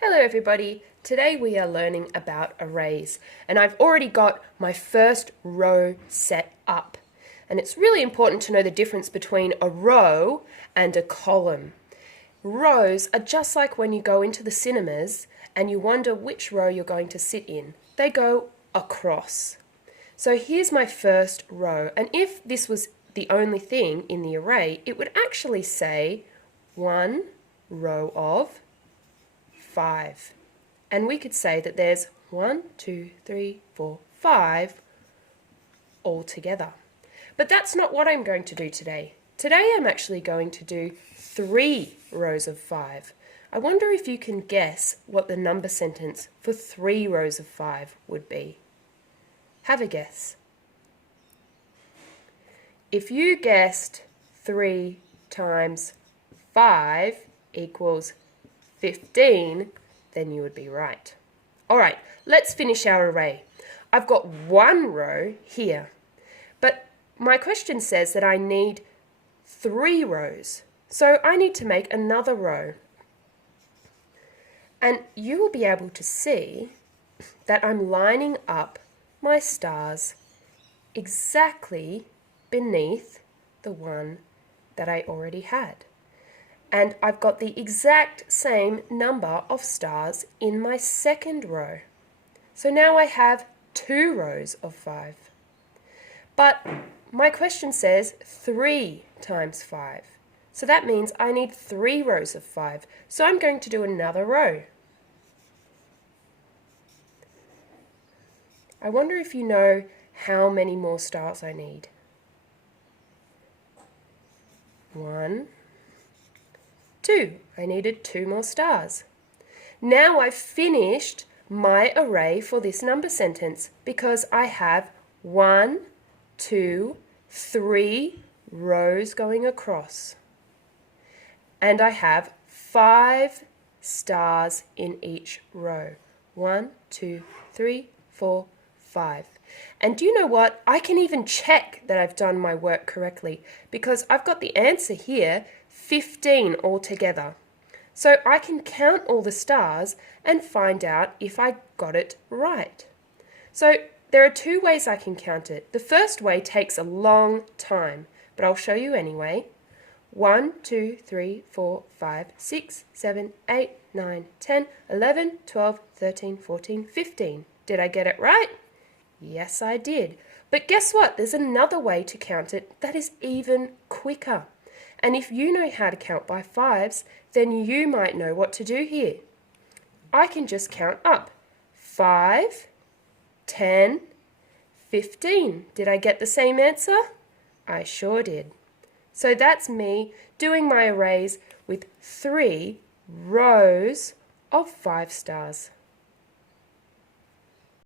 Hello everybody, today we are learning about arrays and I've already got my first row set up. And it's really important to know the difference between a row and a column. Rows are just like when you go into the cinemas and you wonder which row you're going to sit in. They go across. So here's my first row, and if this was the only thing in the array, it would actually say 1 row of 5. And we could say that there's 1, 2, 3, 4, 5 all together. But that's not what I'm going to do today. Today I'm actually going to do 3 rows of 5. I wonder if you can guess what the number sentence for 3 rows of 5 would be. Have a guess. If you guessed 3 times 5 equals 15, then you would be right. Alright, let's finish our array. I've got 1 row here, but my question says that I need 3 rows. So I need to make another row. And you will be able to see that I'm lining up my stars exactly beneath the one that I already had. And I've got the exact same number of stars in my second row. So now I have 2 rows of 5. But my question says 3 times 5. So that means I need 3 rows of 5. So I'm going to do another row. I wonder if you know how many more stars I need. 1, 2. I needed 2 more stars. Now I've finished my array for this number sentence because I have 1, 2, 3 rows going across. And I have 5 stars in each row. 1, 2, 3, 4, 5. And do you know what? I can even check that I've done my work correctly because I've got the answer here, 15 altogether. So I can count all the stars and find out if I got it right. So there are 2 ways I can count it. The first way takes a long time, but I'll show you anyway. 1, 2, 3, 4, 5, 6, 7, 8, 9, 10, 11, 12, 13, 14, 15. Did I get it right? Yes, I did. But guess what? There's another way to count it that is even quicker. And if you know how to count by 5s, then you might know what to do here. I can just count up. 5, 10, 15. Did I get the same answer? I sure did. So that's me doing my arrays with 3 rows of 5 stars.